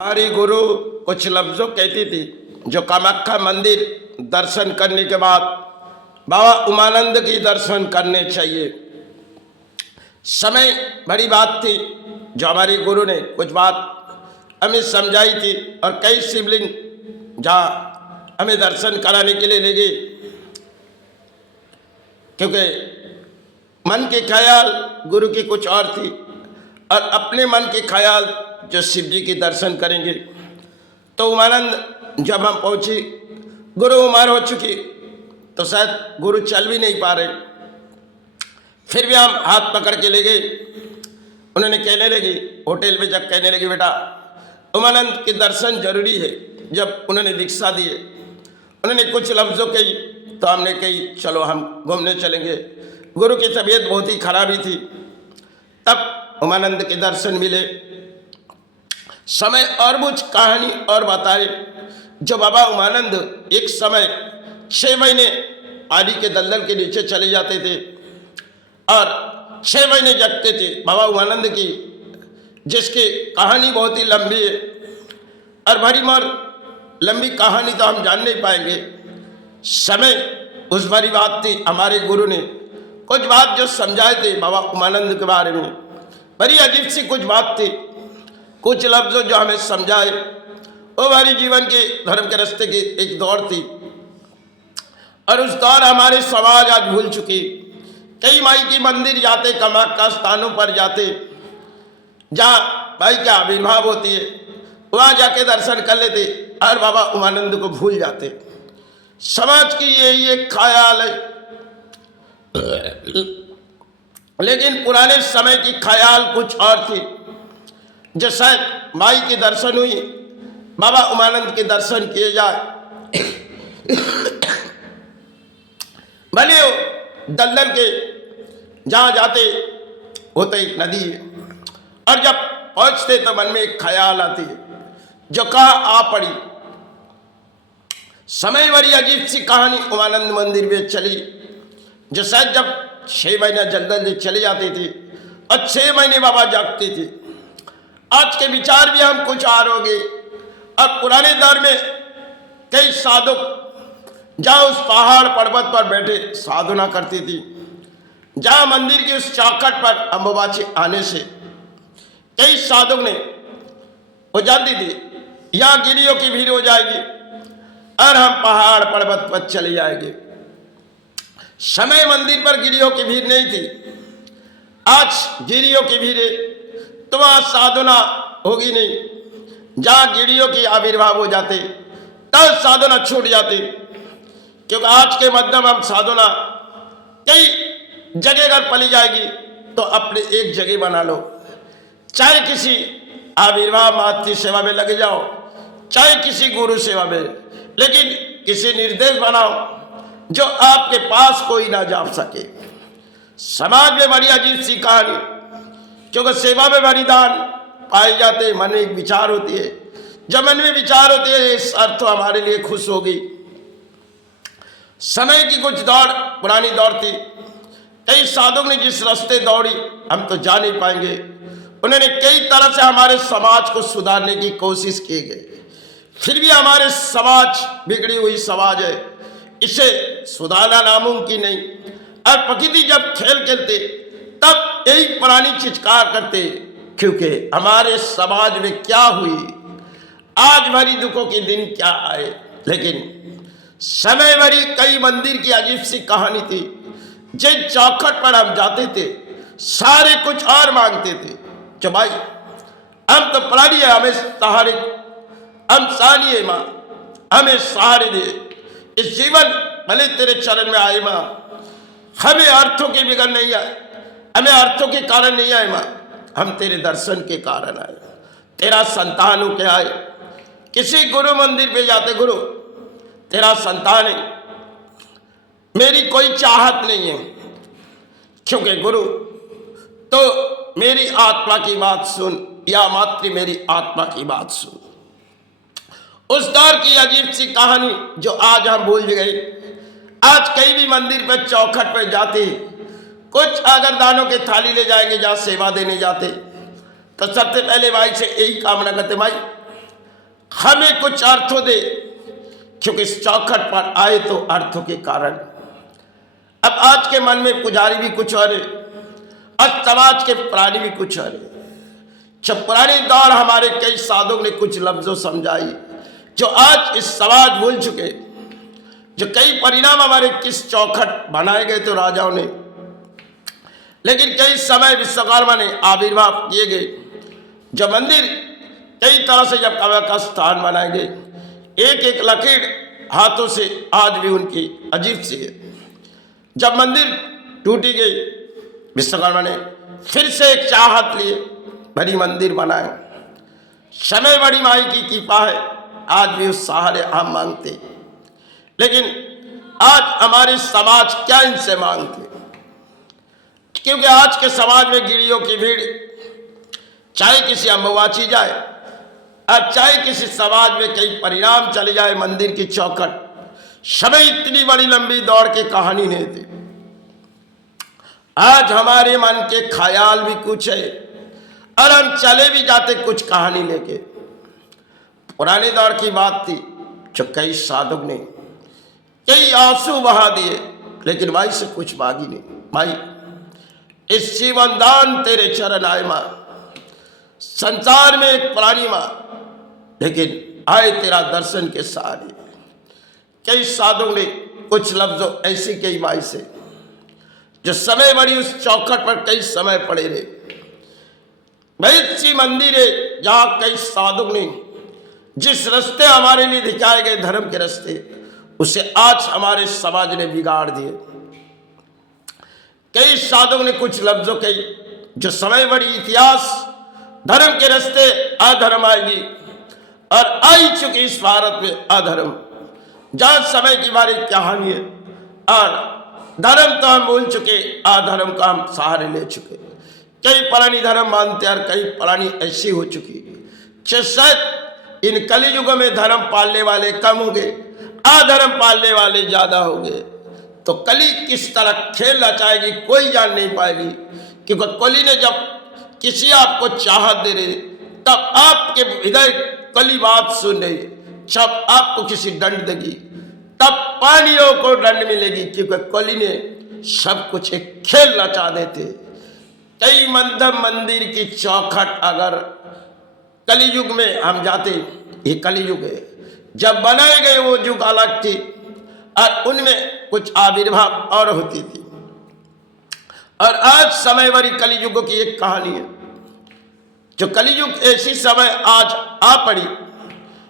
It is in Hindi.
हमारी गुरु कुछ लफ्जों कहती थी जो कामाख्या मंदिर दर्शन करने के बाद बाबा उमानंद की दर्शन करने चाहिए। समय बड़ी बात थी जो हमारी गुरु ने कुछ बात हमें समझाई थी और कई शिवलिंग जहाँ हमें दर्शन कराने के लिए ले गए, क्योंकि मन के ख्याल गुरु की कुछ और थी और अपने मन के ख्याल जो शिव जी के दर्शन करेंगे। तो उमानंद जब हम पहुंची, गुरु उम्र हो चुकी तो शायद गुरु चल भी नहीं पा रहे, फिर भी हम हाथ पकड़ के ले गए। उन्होंने कहने लगी, होटल में जब कहने लगी बेटा उमानंद के दर्शन जरूरी है, जब उन्होंने दीक्षा दिए उन्होंने कुछ लफ्ज़ों कही तो हमने कही चलो हम घूमने चलेंगे। गुरु की तबीयत बहुत ही खराबी थी, तब उमानंद के दर्शन मिले। समय और कुछ कहानी और बताए जो बाबा उमानंद एक समय 6 महीने पानी के दलदल के नीचे चले जाते थे और 6 महीने जगते थे। बाबा उमानंद की जिसकी कहानी बहुत ही लंबी है और बड़ी मर लंबी कहानी तो हम जान नहीं पाएंगे। समय उस बड़ी बात थी, हमारे गुरु ने कुछ बात जो समझाए थे बाबा उमानंद के बारे में, बड़ी अजीब सी कुछ बात थी, कुछ लफ्ज़ जो हमें समझाए। वो हमारे जीवन के धर्म के रास्ते की एक दौड़ थी और उस दौर हमारे समाज आज भूल चुकी। कई माई की मंदिर जाते, कामाख्या स्थानों पर जाते जहाँ माई का आविर्भाव होती है, वहाँ जाके दर्शन कर लेते और बाबा उमानंद को भूल जाते। समाज की यही एक ख्याल है, लेकिन पुराने समय की ख्याल कुछ और थी। जो शायद माई के दर्शन हुई, बाबा उमानंद के दर्शन किए जाए, भले दलदल के जहाँ जाते होते एक नदी है और जब पहुँचते तो मन में एक ख्याल आती है जो कहाँ आ पड़ी। समय बड़ी अजीब सी कहानी उमानंद मंदिर में चली, जो शायद जब 6 महीने जंगल में चले जाते थे और 6 महीने बाबा जागते थे। आज के विचार भी हम कुछ और हो गए। अब पुराने दौर में कई साधक जहाँ उस पहाड़ पर्वत पर बैठे साधना करती थी, जहाँ मंदिर की उस चौखट पर अम्बुबाची आने से कई साधक ने वो जानती थी यहाँ गिरियों की भीड़ हो जाएगी और हम पहाड़ पर्वत पर चले जाएंगे। समय मंदिर पर गिरियों की भीड़ नहीं थी, आज गिरियों की भीड़ है तो वहाँ साधना होगी नहीं। जहाँ गिरियों की आविर्भाव हो जाते तब साधना छूट जाती, क्योंकि आज के मध्यम हम साधना कई जगह अगर पली जाएगी तो अपने एक जगह बना लो, चाहे किसी आविर्भाव मातृ सेवा में लगे जाओ, चाहे किसी गुरु सेवा में, लेकिन किसी निर्देश बनाओ जो आपके पास कोई ना जा सके। समाज में बड़ी अजीब सी कहानी, क्योंकि सेवा में बलिदान पाए जाते, मन में एक विचार होती है, जब मन में विचार होती है इस अर्थ तो हमारे लिए खुश होगी। समय की कुछ दौड़ पुरानी दौड़ थी, कई साधुओं ने जिस रास्ते दौड़ी हम तो जा नहीं पाएंगे। उन्होंने कई तरह से हमारे समाज को सुधारने की कोशिश की गई, फिर भी हमारे समाज बिगड़ी हुई समाज है, इसे सुधारना नामुमकिन नहीं। और प्रकृति जब खेल खेलते तब यही पुरानी चिৎकार करते, क्योंकि हमारे समाज में क्या हुई, आज भरी दुखों के दिन क्या आए। लेकिन समय भरी कई मंदिर की अजीब सी कहानी थी, जिन चौखट पर हम जाते थे सारे कुछ और मांगते थे कि भाई हम तो प्राणी है, हमें सहारे, हम सानी है माँ, हमें सहारे दे, इस जीवन भले तेरे चरण में आए माँ, हमें अर्थों के बिगड़ नहीं आए, हमें अर्थों के कारण नहीं आए माँ, हम तेरे दर्शन के कारण आए, तेरा संतान हो के आए। किसी गुरु मंदिर पे जाते, गुरु तेरा संतान है, मेरी कोई चाहत नहीं है, क्योंकि गुरु तो मेरी आत्मा की बात सुन, या मात्र मेरी आत्मा की बात सुन। उस दौर की अजीब सी कहानी जो आज हम भूल गए। आज कई भी मंदिर पर चौखट पर जाते, कुछ अगर दानों के थाली ले जाएंगे जहाँ सेवा देने जाते, तो सबसे पहले भाई से यही कामना करते, भाई हमें कुछ अर्थों दे, क्योंकि इस चौखट पर आए तो अर्थों के कारण। अब आज के मन में पुजारी भी कुछ और है और समाज के प्राणी भी कुछ और है। जब पुराने दौर हमारे कई साधुओं ने कुछ लफ्जों समझाई जो आज इस समाज भूल चुके, जो कई परिणाम हमारे किस चौखट बनाए गए तो राजाओं ने, लेकिन कई समय विश्वकर्मा ने आविर्भाव किए गए। जब मंदिर कई तरह से जब कला का स्थान बनाए गए, एक एक लकीर हाथों से आज भी उनकी अजीब सी है। जब मंदिर टूटी गई, विश्वकर्मा ने फिर से एक चाहत लिए बड़ी मंदिर बनाए। समय बड़ी माई की कृपा है, आज भी उस सहारे हम मांगते, लेकिन आज हमारे समाज क्या इनसे मांगते? क्योंकि आज के समाज में गिरियों की भीड़, चाहे किसी अम्बुबाची जाए और चाहे किसी समाज में कई परिणाम चले जाए, मंदिर की चौखट समय इतनी बड़ी लंबी दौड़ की कहानी नहीं थी। आज हमारे मन के ख्याल भी कुछ है और हम चले भी जाते कुछ कहानी लेके। पुराने दौर की बात थी, जो कई साधुओं ने कई आंसू बहा दिए, लेकिन माई से कुछ मांगी नहीं। माई, इस जीवन दान तेरे चरण आए मां, संसार में एक प्राणी मां, लेकिन आए तेरा दर्शन के सहारे। कई साधुओं ने कुछ लफ्जों ऐसी कई माई से, जो समय बड़ी उस चौखट पर कई समय पड़े रहे। बहुत सी मंदिर है जहां कई साधुओं ने जिस रास्ते हमारे लिए दिखाए गए धर्म के रास्ते, उसे आज हमारे समाज ने बिगाड़ दिए। कई साधुओं ने कुछ लफ्जों के, जो समय बड़ी इतिहास धर्म के रास्ते अधर्म आएगी और आई चुकी इस भारत में अधर्म, जहां समय की बारी कहानी है और धर्म तो हम भूल चुके, अधर्म का हम सहारे ले चुके। कई पुरानी धर्म मानते और कई पुरानी ऐसी हो चुकी, शायद इन कली युगों में धर्म पालने वाले कम हो गए, अधर्म पालने वाले ज्यादा हो गए। तो कली किस तरह खेल रचाएगी कोई जान नहीं पाएगी, क्योंकि कली ने जब किसी आपको चाहत दे रहे, तब आपके हृदय कली बात सुन रही, जब आपको किसी दंड देगी तब पानियों को दंड मिलेगी, क्योंकि कली ने सब कुछ एक खेल रचा देते। कई मंदिर की चौखट अगर कली युग में हम जाते, ये कली युग है, जब बनाए गए वो युग अलग थी और उनमें कुछ आविर्भाव और होती थी। और आज समय भरी कली युग की एक कहानी है, जो कली युग ऐसी समय आज आ पड़ी